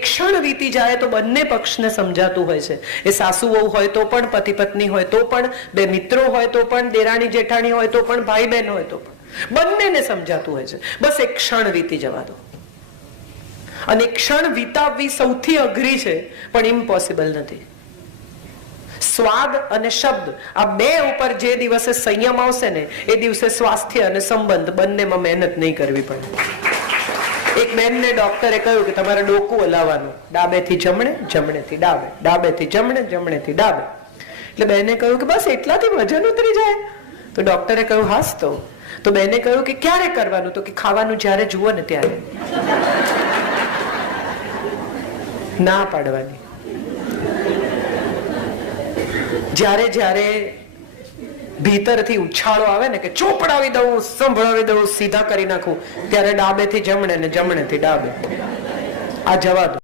ક્ષણ વીતી જાય તો બંને પક્ષને સમજાતું હોય છે. એ સાસુ વહુ હોય તો પણ, પતિ પત્ની હોય તો પણ, બે મિત્રો હોય તો પણ, દેરાણી જેઠાણી હોય તો પણ, ભાઈ બહેન હોય તો પણ, બંનેને સમજાતું હોય છે. બસ એક ક્ષણ વીતી જવા દો. અને ક્ષણ વિતાવવી સૌથી અઘરી છે, પણ ઇમ્પોસિબલ નથી. સ્વાદ અને શબ્દ આ બે ઉપર જે દિવસે સંયમ આવશે ને, એ દિવસે સ્વાસ્થ્ય અને સંબંધ બંનેમાં મહેનત નહીં કરવી પડે. એક બેનને ડોક્ટરે કહ્યું કે તમારે ડોકું હલાવવાનું, ડાબેથી જમણે, જમણેથી ડાબે, ડાબેથી જમણે, જમણેથી ડાબે. એટલે બેને કહ્યું કે બસ એટલાથી વજન ઉતરી જાય. તો ડોક્ટરે કહ્યું હાસ તો બેને કહ્યું કે ક્યારે કરવાનું? તો કે ખાવાનું જ્યારે જુઓ ને ત્યારે. ના પાડવાની. જ્યારે જ્યારે ભીતરથી ઉછાળો આવે ને કે ચોપડાવી દઉં, સંભળાવી દઉં, સીધા કરી નાખું, ત્યારે ડાબેથી જમણે ને જમણેથી ડાબે. આ જવા દો.